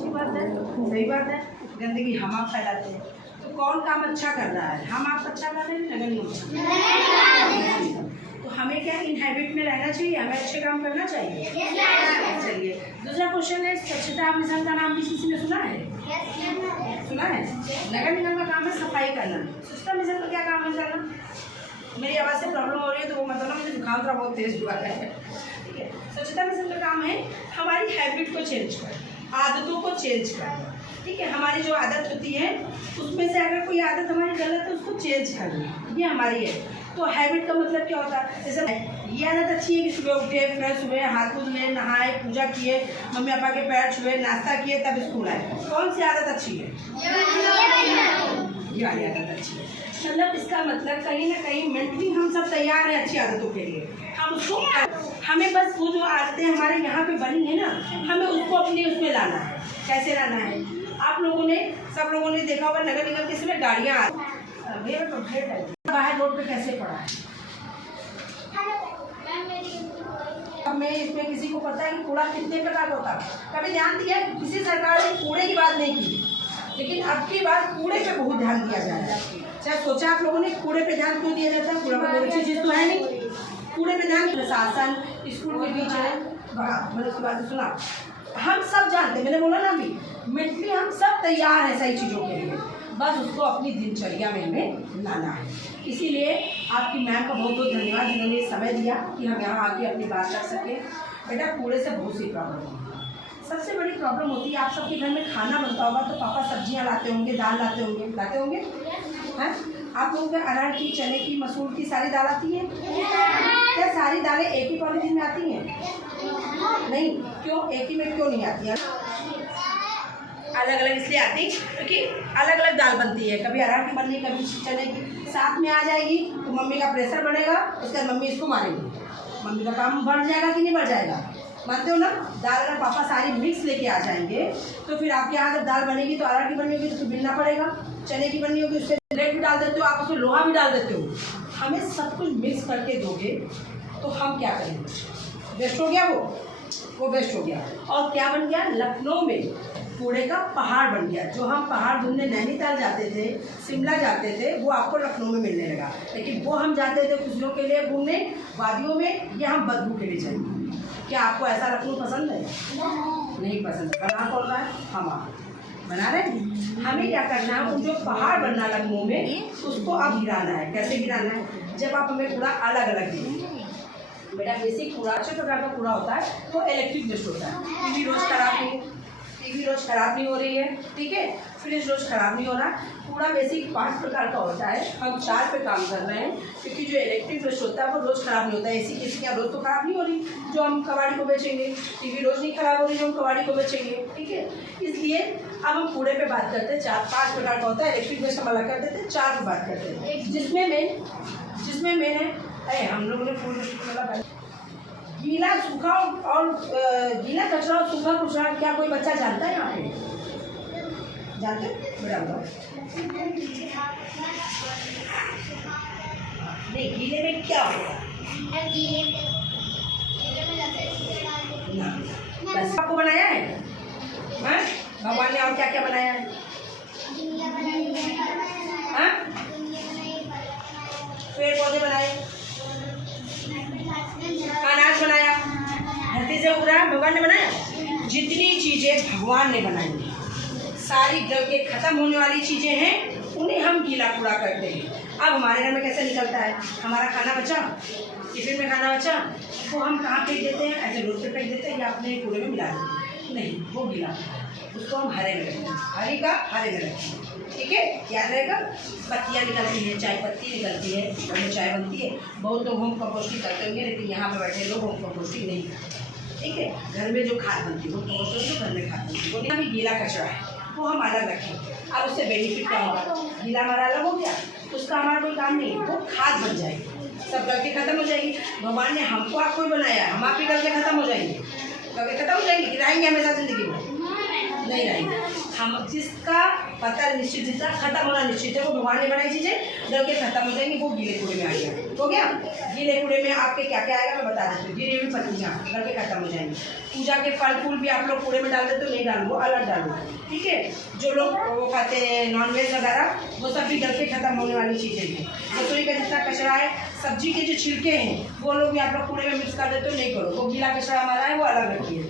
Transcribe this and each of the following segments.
अच्छी बात है, सही बात है। गंदगी हम आप फैलाते हैं, तो कौन काम अच्छा कर रहा है? हम आप अच्छा कर रहे हैं, नगर निगम। तो हमें क्या इन हैबिट में रहना चाहिए, हमें अच्छे काम करना चाहिए। चलिए, दूसरा क्वेश्चन है, स्वच्छता मिशन का नाम किसी ने सुना है? सुना है? नगर निगम का काम है सफाई करना। स्वच्छता मिशन का क्या काम है करना? मेरी आवाज़ से प्रॉब्लम हो रही है तो वो मतलब मुझे जुकाम थोड़ा बहुत तेज हुआ है, ठीक है। स्वच्छता मिशन का काम है हमारी हैबिट को चेंज करना, आदतों को चेंज करना, ठीक है। हमारी जो आदत होती है उसमें से अगर कोई आदत हमारी गलत है उसको चेंज करना, ये हमारी है। तो हैबिट का मतलब क्या होता है? जैसे ये आदत अच्छी है कि सुबह उठे, फ्रेश हुए, हाथ धो लिए, नहाए, पूजा किए, मम्मी पापा के पैर छुए, नाश्ता किए, तब स्कूल आए। कौन सी आदत अच्छी है? ये वाली आदत अच्छी है। मतलब इसका मतलब कहीं ना कहीं मेंटली हम सब तैयार हैं अच्छी आदतों के लिए। हम उसको, हमें बस वो जो आदतें हमारे यहाँ पे बनी है ना, हमें उसको अपने उसमें लाना है। कैसे लाना है? आप लोगों ने, सब लोगों ने देखा होगा नगर निगम के समय गाड़ियाँ बाहर रोड पे कैसे पड़ा है। हमें इसमें किसी को पता है कि कूड़ा कितने प्रकार का होता है? कभी ध्यान दिया? किसी सरकार ने कूड़े की बात नहीं की, लेकिन अब की बात कूड़े पे बहुत ध्यान दिया जा रहा है। चाहे सोचा आप लोगों ने कूड़े पे ध्यान क्यों दिया जाता है? कूड़ा बहुत अच्छी चीज़ तो है नहीं, कूड़े पे ध्यान। प्रशासन स्कूल के टीचर बड़ा, मैंने उसकी बात सुना, हम सब जानते हैं, मैंने बोला ना अभी, मेंटली हम सब तैयार हैं सही चीज़ों के लिए, बस उसको अपनी दिनचर्या में हमें लाना है। इसीलिए आपकी मैम का बहुत बहुत धन्यवाद जिन्होंने समय दिया कि हम यहाँ आके अपनी बात रख सकें। बेटा कूड़े से बहुत सी प्रॉब्लम होती है, सबसे बड़ी प्रॉब्लम होती है आप सबके घर में खाना बनता होगा तो पापा सब्जियाँ लाते होंगे, दाल लाते होंगे हैं? आप लोगों के अरहर की, चने की, मसूर की सारी दाल आती है क्या? सारी दालें एक ही पॉलिथीन में आती हैं? नहीं, क्यों? एक ही में क्यों नहीं आती है? अलग अलग इसलिए आती क्योंकि अलग अलग दाल बनती है, कभी अरहर की बननी, कभी चने की, साथ में आ जाएगी तो मम्मी का प्रेशर बढ़ेगा, उसके बाद मम्मी इसको मारेंगी, मम्मी का काम बढ़ जाएगा कि नहीं बढ़ जाएगा? मानते हो ना? दाल अगर पापा सारी मिक्स लेके आ जाएंगे तो फिर आपके यहाँ जब दाल बनेगी तो अरहर की बननी होगी तो फिर मिलना पड़ेगा, चने की बननी होगी उससे ब्रेड भी डाल देते हो आप, उसमें लोहा भी डाल देते हो। हमें सब कुछ मिक्स करके दोगे तो हम क्या करेंगे? वेस्ट हो गया, वो वेस्ट हो गया। और क्या बन गया? लखनऊ में कूड़े का पहाड़ बन गया। जो हम पहाड़ ढूंढने नैनीताल जाते थे, शिमला जाते थे, वो आपको लखनऊ में मिलने लगा। लेकिन वो हम जाते थे खुशियों के लिए घूमने वादियों में, ये हम बदबू के लिए जाएंगे। क्या आपको ऐसा लखनऊ पसंद है? नहीं पसंद। बना कौन रहा है? हम आप बना रहे हैं। हमें क्या करना है? उन जो पहाड़ बनना लखनऊ में उसको अब गिराना है। कैसे गिराना है? जब आप हमें कूड़ा अलग अलग देंगे। बेटा बेसिक कूड़ा, अच्छे प्रकार का कूड़ा होता है तो इलेक्ट्रिक वेस्ट होता है। टीवी रोज खराब नहीं हो रही है, ठीक है, फ्रिज रोज खराब नहीं हो रहा। कूड़ा बेसिक 5 प्रकार का होता है, हम 4 पे काम कर रहे हैं क्योंकि जो इलेक्ट्रिक वेस्ट होता है वो रोज़ खराब नहीं होता है। ऐसी किसी क्या रोज़ तो खराब नहीं हो रही जो हम कबाड़ी को बेचेंगे, टीवी रोज़ नहीं खराब हो रही जो हम कबाड़ी को बेचेंगे, ठीक है। इसलिए अब हम कूड़े पे बात करते हैं। 4-5 प्रकार का होता है। इलेक्ट्रिक वेस्ट हम अलग कर देते हैं, 4 पे बात करते हैं। एक जिसमें मेन है, अरे हम लोगों ने फूल गीला सूखा और गीला कचरा और सूखा कचरा क्या कोई बच्चा जानता है? यहाँ पे जानते? बराबर नहीं, गीले में क्या होगा? बस आपको बनाया है? हाँ, भगवान ने और क्या क्या बनाया है? हाँ, पेड़ पौधे बनाए, अनाज बनाया, धरती से उग रहा भगवान ने बनाया। जितनी चीज़ें भगवान ने बनाई सारी जल के खत्म होने वाली चीज़ें हैं, उन्हें हम गीला कूड़ा करते हैं। अब हमारे घर में कैसे निकलता है? हमारा खाना बचा, टिफिन में खाना बचा, वो हम कहाँ फेंक देते हैं? ऐसे रोड पे फेंक देते हैं या अपने कूड़े में मिला देते हैं? नहीं, वो गीला, उसको हम हरे में रखते हैं, हरी का हरे में रखते हैं, ठीक है, याद रहेगा। पत्तियाँ निकलती हैं, चाय पत्ती निकलती है, उसमें चाय बनती है। बहुत लोग होम कंपोस्टिंग करते होंगे, लेकिन यहाँ पे बैठे लोग होम कंपोस्टिंग नहीं करते, ठीक है। घर में जो खाद बनती है वो कंपोस्टिंग जो घर में खाद बनती है, वो अभी गीला कचरा है, वो हम अलग रखें। अब उससे बेनिफिट क्या होगा? गीला हमारा अलग हो गया, उसका हमारा कोई काम नहीं, वो खाद बन जाएगी, सब गलती खत्म हो जाएगी। भगवान ने हमको आपको ही बनाया है, हम आपकी गलती खत्म हो जाएंगी, गलती खत्म हो जाएंगी, रहेंगे हमेशा ज़िंदगी में? नहीं रहेंगे। हम जिसका पता निश्चित जितना खत्म होना निश्चित है, वो भगवान ने बनाई चीज़ें डल के खत्म हो जाएंगी, वो गीले कूड़े में आ गया। हो गया? गीले कूड़े में आपके क्या क्या आएगा मैं बता देती हूँ। गिरी हुई पत्तियाँ डल के खत्म हो जाएंगी। पूजा के फल फूल भी आप लोग कूड़े में डाल देते हो, नहीं डालो, वो अलग डालो, ठीक है। जो लोग वो खाते हैं नॉनवेज वगैरह, वो सब भी डल के खत्म होने वाली चीज़ें हैं। रसोई का जितना कचरा है, सब्जी के जो छिलके हैं, वो लोग भी आप लोग कूड़े में मिक्स कर देते हो, नहीं करो। वो गीला कचरा हमारा है, वो अलग रखिए।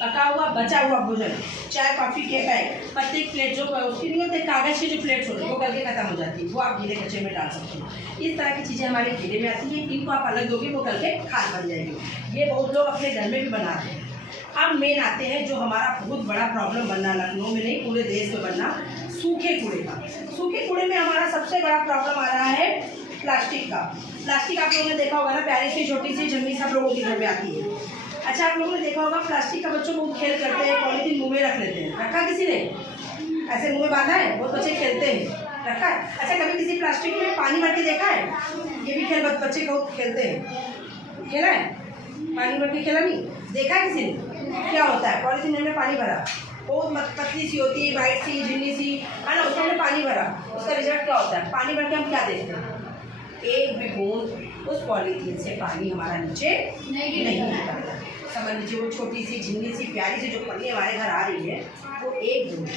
पका हुआ बचा हुआ भोजन, चाय कॉफ़ी के बैग, पत्ते की प्लेट जो उसकी नहीं होते कागज़ के जो प्लेट्स होते हैं, वो गल के खत्म हो जाती है, वो आप गीले कचरे में डाल सकते हैं। इस तरह की चीज़ें हमारे गीले में आती हैं, इनको आप अलग दोगे, वो गल के खाद बन जाएगी। ये बहुत लोग अपने घर में भी बनाते हैं। अब मेन आते हैं जो हमारा बहुत बड़ा प्रॉब्लम बनना, लखनऊ में नहीं पूरे देश में बनना, सूखे कूड़े का। सूखे कूड़े में हमारा सबसे बड़ा प्रॉब्लम आ रहा है प्लास्टिक का। प्लास्टिक आप लोगों ने देखा होगा ना, प्यारी सी छोटी सी झंडी सब लोगों के घर में आती है। अच्छा, आप लोगों ने देखा होगा प्लास्टिक का बच्चों को खेल करते हैं, पॉलीथीन मुँह में रख लेते हैं। रखा किसी ने? ऐसे मुँह में बांधा है, बहुत बच्चे खेलते हैं, रखा है। अच्छा, कभी किसी प्लास्टिक में पानी भर के देखा है? ये भी खेल बच्चे बहुत खेलते हैं, खेला है? पानी भर के खेला नहीं? देखा है किसी ने? क्या होता है? पॉलीथीन में पानी भरा, बहुत पतली सी होती है, वाइट सी झिल्ली सी, है ना, उसमें पानी भरा, उसका रिजल्ट क्या होता है? पानी भर के हम क्या देखते हैं? एक भी बूंद उस पॉलीथीन से पानी हमारा नीचे नहीं निकलता। समझ लीजिए वो छोटी सी झिल्ली सी प्यारी सी जो पन्नी हमारे घर आ रही है, वो एक बूंद,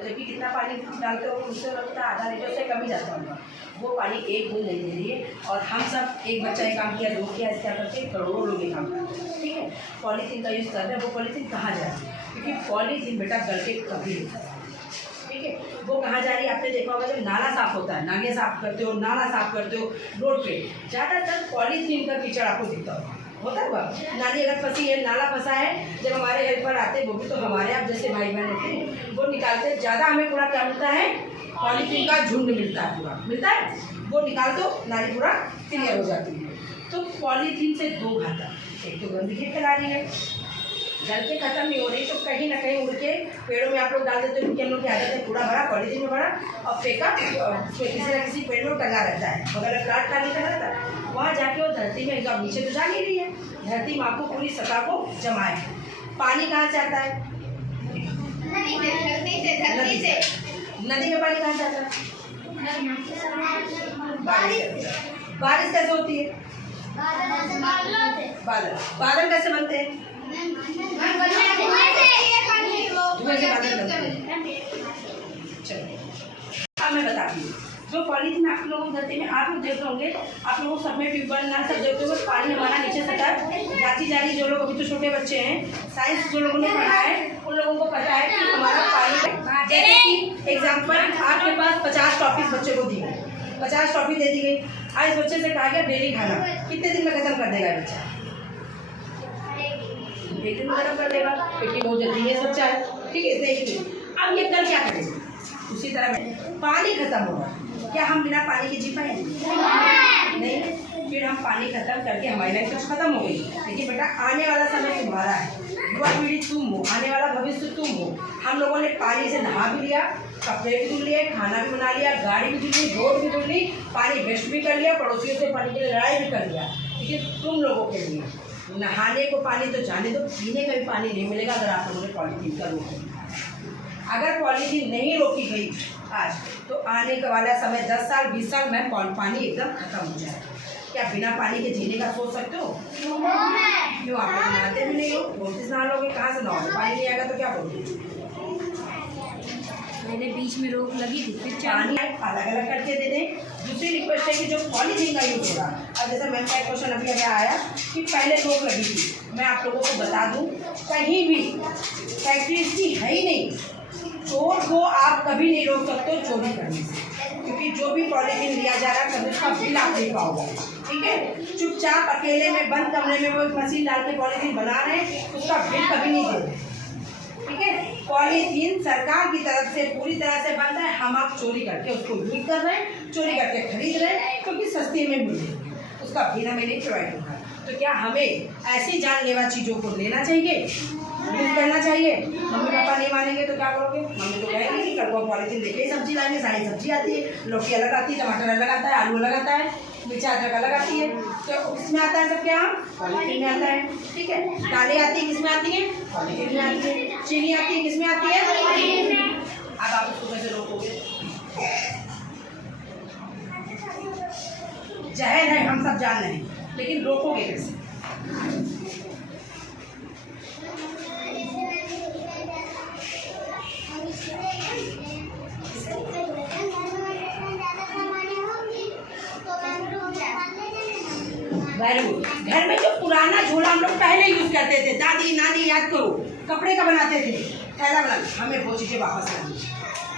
जबकि कितना पानी डालते हो उससे लगता है आधा लीटर से कम ही जाता होगा, वो पानी एक बूंद नहीं दे रही है। और हम सब, एक बच्चा ये काम किया, दो किया, इस क्या करके करोड़ों लोग ये काम करते हैं, ठीक है। पॉलीथीन का यूज़ कर रहे हैं, वो पॉलीथीन कहाँ जा रही है? क्योंकि पॉलीथीन बेटा गल के कभी होता है, ठीक है। वो कहाँ जा रही है? आपने देखा होगा जब नाला साफ होता है, नाले साफ करते हो, नाला साफ करते हो रोड पे, ज़्यादातर पॉलीथीन का कीचड़ आपको दिखता होता है। नाली अगर फंसी है, नाला फंसा है, जब हमारे हेल्पर आते हैं, वो भी तो हमारे आप जैसे भाई बहन होते हैं, वो निकालते हैं। ज़्यादा हमें पूरा क्या मिलता है? पॉलीथीन का झुंड मिलता है, पूरा मिलता है। वो निकाल दो, नाली पूरा क्लियर हो जाती है। तो पॉलीथीन से दो घाटा, एक तो गंदगी फैला रही है, जल के खत्म नहीं हो रही, तो कहीं ना कहीं उड़ के पेड़ों में आप लोग डाल देते हो, क्योंकि हम लोग की आदत है कूड़ा भरा पॉलीथीन में भरा और फेंका, किसी ना किसी पेड़ में टंगा रहता है, बगल प्लाट खाली टंगा रहता है, वहाँ जाके वो धरती में एकदम नीचे तो जा नहीं रही है, धरती माँ को पूरी सतह को जमाए। पानी कहाँ से आता है? नदी में पानी कहाँ से आता है? बारिश कैसे होती है? बादल कैसे बनते हैं? अब मैं बताती हूँ, जो पॉलीथीन आप लोगों धरती में आप लोग देख होंगे, आप लोगों सब में ट्यूबवेल ना सब देखते हो, पानी हमारा नीचे सतह जाती जा रही। जो लोग अभी तो छोटे बच्चे हैं, साइंस जो लोगों ने पढ़ा है, उन लोगों को पता है कि हमारा पानी, जैसे कि एग्जाम्पल आपके पास 50 टॉफीज बच्चे को दी गई, 50 टॉफी दे दी गई। आज इस बच्चे से कहा गया डेली खाना, कितने दिन में खत्म कर देगा बच्चा? एक दिन में खत्म कर देगा, क्योंकि बहुत जल्दी ये सब चाहे, ठीक है। देखिए अब ये कल क्या करेंगे? उसी तरह में पानी खत्म होगा, क्या हम बिना पानी के जी पाएंगे? नहीं। फिर हम पानी खत्म करके हमारी लाइफ कुछ खत्म हो गई, लेकिन बेटा आने वाला समय तुम्हारा है, युवा पीढ़ी तुम हो, आने वाला भविष्य तुम हो। हम लोगों ने पानी से नहा भी लिया, कपड़े भी धुल लिए, खाना भी बना लिया, गाड़ी भी धुल ली, रोड भी धुल ली, पानी वेस्ट भी कर लिया, पड़ोसियों से पानी के लिए लड़ाई भी कर लिया, लेकिन तुम लोगों के लिए नहाने को पानी तो जाने दो, पीने का भी पानी नहीं मिलेगा अगर आप लोगों ने पॉलीथीन का रोक दिया। अगर पॉलीथीन नहीं रोकी गई आज, तो आने वाला समय 10 साल 20 साल में पानी एकदम खत्म हो जाएगा। क्या बिना पानी के जीने का सोच सकते हो? क्यों? आप लोग नहाते भी नहीं हो, नोटिस नहा लोगे, कहाँ से नहाओगे? पानी नहीं आएगा तो क्या करोगे? पहले बीच में रोक लगी थी, फिर पानी अलग अलग करके दे दें। दूसरी रिक्वेस्ट है कि जो पॉलीथीन का यूज होगा, अब जैसे मैम का क्वेश्चन अभी आया कि पहले रोक लगी थी, मैं आप लोगों को बता दूं, कहीं भी फैक्ट्रीज की है ही नहीं, चोर को आप कभी नहीं रोक सकते हो चोरी करने से, क्योंकि जो भी पॉलीथीन लिया जा रहा है कभी उसका बिल आप नहीं पाओगे, ठीक है। चुपचाप अकेले में बंद कमरे में वो मशीन डाल के पॉलीथीन बना रहे हैं, उसका बिल कभी नहीं दे रहे, ठीक है। पॉलीथीन सरकार की तरफ से पूरी तरह से बंद है, हम आप चोरी करके उसको यूज कर रहे हैं, चोरी करके खरीद रहे हैं, क्योंकि सस्ती में मिल रही है, उसका बिल हमें नहीं प्रोवाइड होगा। तो क्या हमें ऐसी जानलेवा चीज़ों को लेना चाहिए, यूज करना चाहिए? मम्मी पापा नहीं मानेंगे तो क्या करोगे? मम्मी तो कहेंगे कि कड़वा पॉलीथीन लेके ही सब्जी लाएंगे, सारी सब्जी आती है, लौकी अलग आती है, टमाटर अलग आता है, आलू अलग आता है, मिर्चा अदरक अलग आती है, तो इसमें आता है सब क्या? पॉलीथीन में आता है, ठीक है। दालें आती है किसमें आती है? पॉलीथीन में आती है। चीनी आती है किसमें आती है? अब आप उसको कैसे रोकोगे? जहर है, हम सब जान रहे हैं, लेकिन रोकोगे कैसे? घर में जो पुराना झोला हम लोग पहले यूज करते थे, दादी नानी याद करो, कपड़े का बनाते थे, थैला बना, हमें वो चीज़ें वापस करनी,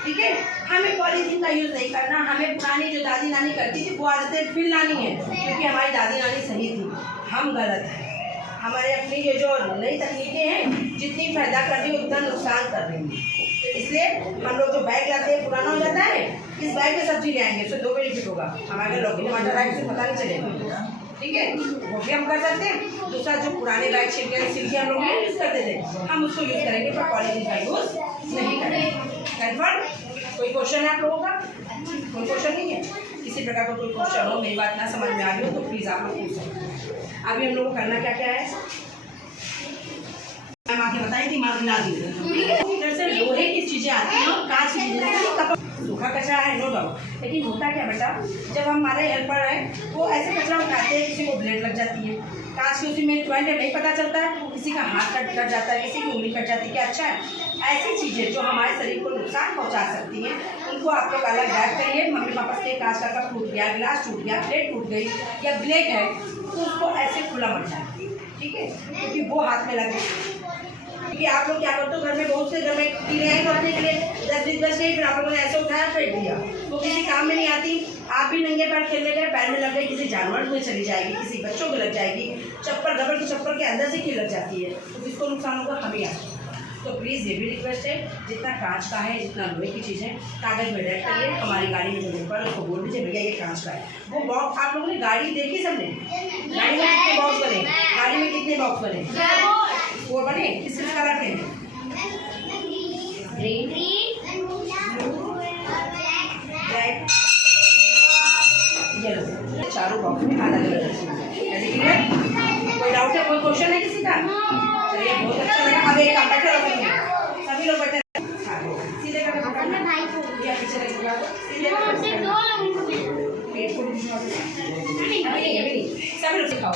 ठीक है? हमें पॉलीथीन का यूज़ नहीं करना, हमें पुरानी जो दादी नानी करती थी वो आदतें फिर लानी है, क्योंकि हमारी दादी नानी सही थी, हम गलत हैं। हमारे अपनी ये जो नई तकनीकें हैं, जितनी फायदा कर रही है उतना नुकसान कर रही हैं। इसलिए हम लोग जो बैग लाते हैं पुराना हो जाता है, इस बैग में सब्जी ले आएंगे, उससे 2 बेनिफिट होगा, हमारे लौकी टमाटर आए उसे पता नहीं चलेगा, ठीक है? वो भी हम कर सकते हैं। दूसरा जो पुराने बैग सिल्की हम लोग यूज़ करते थे, हम उसको यूज़ करेंगे, पर पॉलीथीन का यूज़ नहीं करेंगे। कन्फर्म? कोई क्वेश्चन है आप लोगों का? कोई क्वेश्चन नहीं है? किसी प्रकार का कोई क्वेश्चन हो, मेरी बात ना समझ में आ रही हो तो प्लीज़ आप लोग पूछ सकते हैं। अभी हम लोग को करना क्या क्या है, मैम आके बताई थी, माँ गिना दी, ठीक है? इधर से लोहे की चीज़ें आती हैं और कांच की चीज़ें, सूखा कचरा है नो डाउट, लेकिन होता क्या बेटा, जब हमारे हेल्पर हैं वो ऐसे कचरा उठाते हैं, किसी को ब्लेड लग जाती है, कांच की उसी में ज्वाइंट नहीं पता चलता है, किसी का हाथ कट जाता है, किसी की उंगली कट जाती है, क्या अच्छा है? ऐसी चीज़ें जो हमारे शरीर को नुकसान पहुंचा सकती हैं, उनको आप लोग अलग रैप करिए। मम्मी पापा से कांच का कप टूट गया, गिलास टूट गया, प्लेट टूट गई या ब्लेड है, तो उसको ऐसे खुला मत जाए, ठीक है? क्योंकि वो हाथ में लगे, क्योंकि आप लोग क्या करते हो, घर में बहुत से घर में कीड़े हैं करने के लिए 10-20 बच गए, फिर आप लोगों ने ऐसे उठाया फेंक दिया, वो किसी काम में नहीं आती। आप भी नंगे पैर खेलने गए, पैर में लग गई, किसी जानवर में चली जाएगी, किसी बच्चों को लग जाएगी, चप्पल रबड़ की चप्पल के अंदर से कील लग जाती है, तो किसको नुकसान होगा? हमें आता। तो प्लीज़ ये भी रिक्वेस्ट है, जितना कांच का है, जितना लोहे की चीज़ें, कागज़ में रैप करिए। हमारी गाड़ी में जो पेपर उसको बोल दीजिए भैया ये कांच का है। वो बॉक्स आप लोगों ने गाड़ी देखी, सबने गाड़ी में कितने बॉक्स बने, गाड़ी में कितने बॉक्स बने, 4 बने, किस कलर के हैं? ग्रीन, ब्लैक, येलो, चारों बॉक्स में अलग अलग ऐसे क्लियर? कोई डाउट है, कोई क्वेश्चन है किसी का? चलिए बहुत अच्छा लगा। अब एक काम बैठे रहो, सभी लोग बैठे सीधे कर, या पीछे रखिएगा, सीधे पेट को अभी नहीं, सभी लोग सिखाओ।